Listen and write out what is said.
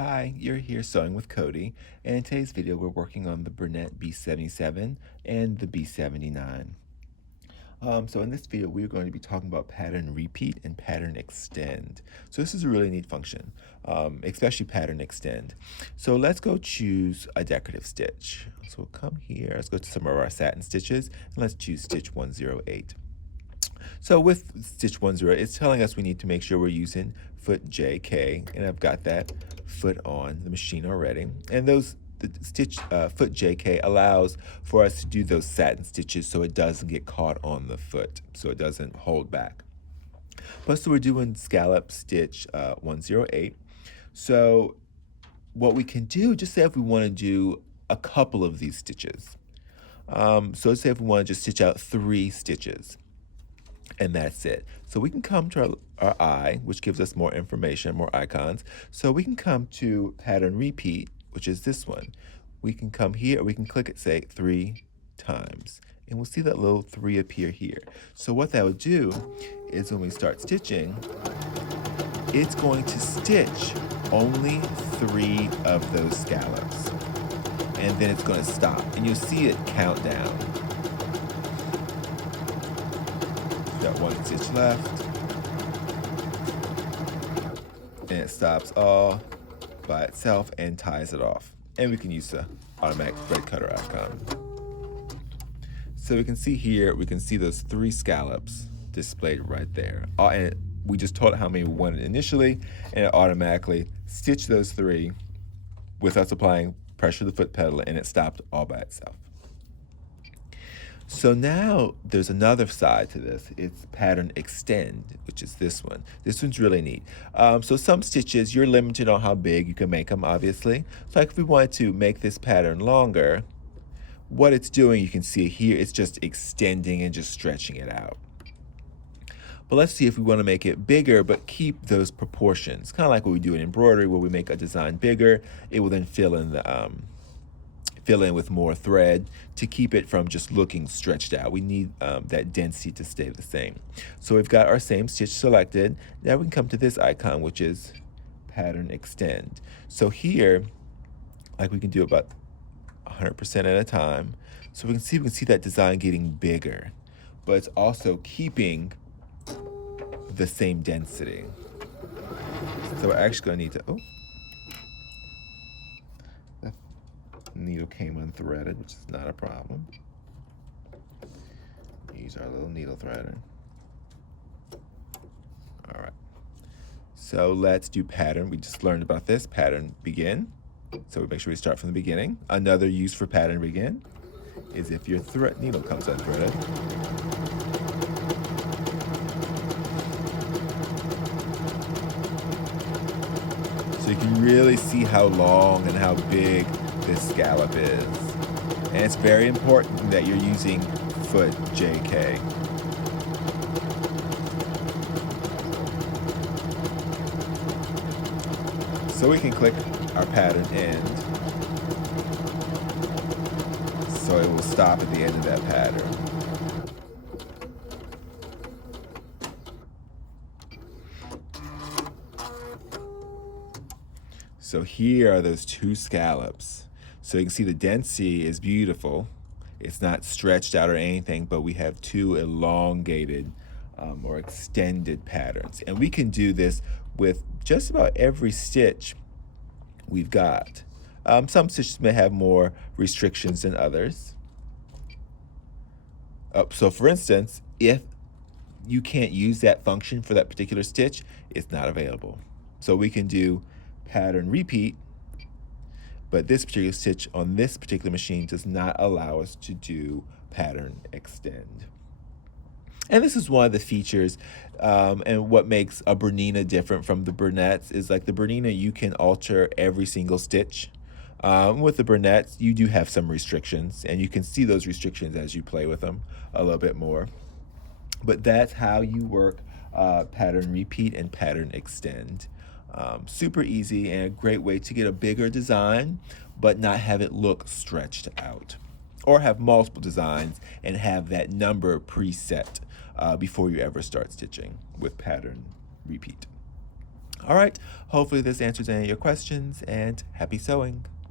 Hi, you're here sewing with Cody, and in today's video we're working on the bernette b77 and the b79. So in this video we're going to be talking about pattern repeat and pattern extend. So this is a really neat function, especially pattern extend. So let's go choose a decorative stitch. So we'll come here, let's go to some of our satin stitches, and let's choose stitch 108. So with stitch 10, it's telling us we need to make sure we're using foot JK, and I've got that foot on the machine already. And the stitch foot JK allows for us to do those satin stitches so it doesn't get caught on the foot, so it doesn't hold back. Plus, so we're doing scallop stitch 108. So what we can do, just say if we want to do a couple of these stitches. So let's say if we want to just stitch out 3 stitches. And that's it. So we can come to our eye, which gives us more information, more icons. So we can come to pattern repeat, which is this one. We can come here, or we can click it, say, 3 times. And we'll see that little 3 appear here. So what that would do is when we start stitching, it's going to stitch only 3 of those scallops. And then it's going to stop. And you'll see it count down. Got 1 stitch left, and it stops all by itself and ties it off. And we can use the automatic thread cutter icon. So we can see here, we can see those 3 scallops displayed right there. And we just told it how many we wanted initially, and it automatically stitched those 3 with us applying pressure to the foot pedal, and it stopped all by itself. So now there's another side to this. It's pattern extend, which is this one. This one's really neat. So some stitches, you're limited on how big you can make them, obviously. So like if we wanted to make this pattern longer, what it's doing, you can see here, it's just extending and just stretching it out. But let's see if we want to make it bigger, but keep those proportions. Kind of like what we do in embroidery, where we make a design bigger, it will then fill in with more thread to keep it from just looking stretched out. We need that density to stay the same. So we've got our same stitch selected. Now we can come to this icon, which is pattern extend. So here, like we can do about 100% at a time. So we can see that design getting bigger, but it's also keeping the same density. So we're actually going to need to, needle came unthreaded, which is not a problem. Use our little needle threader. All right. So let's do pattern. We just learned about this. Pattern begin. So we make sure we start from the beginning. Another use for pattern begin is if your needle comes unthreaded. So you can really see how long and how big this scallop is. And it's very important that you're using foot JK. So we can click our pattern end. So it will stop at the end of that pattern. So here are those 2 scallops. So you can see the density is beautiful. It's not stretched out or anything, but we have 2 elongated or extended patterns. And we can do this with just about every stitch we've got. Some stitches may have more restrictions than others. So for instance, if you can't use that function for that particular stitch, it's not available. So we can do pattern repeat, but this particular stitch on this particular machine does not allow us to do pattern extend. And this is one of the features and what makes a Bernina different from the bernettes is like the Bernina, you can alter every single stitch. With the bernettes, you do have some restrictions, and you can see those restrictions as you play with them a little bit more. But that's how you work pattern repeat and pattern extend. Super easy and a great way to get a bigger design, but not have it look stretched out. Or have multiple designs and have that number preset before you ever start stitching with pattern repeat. All right, hopefully this answers any of your questions, and happy sewing.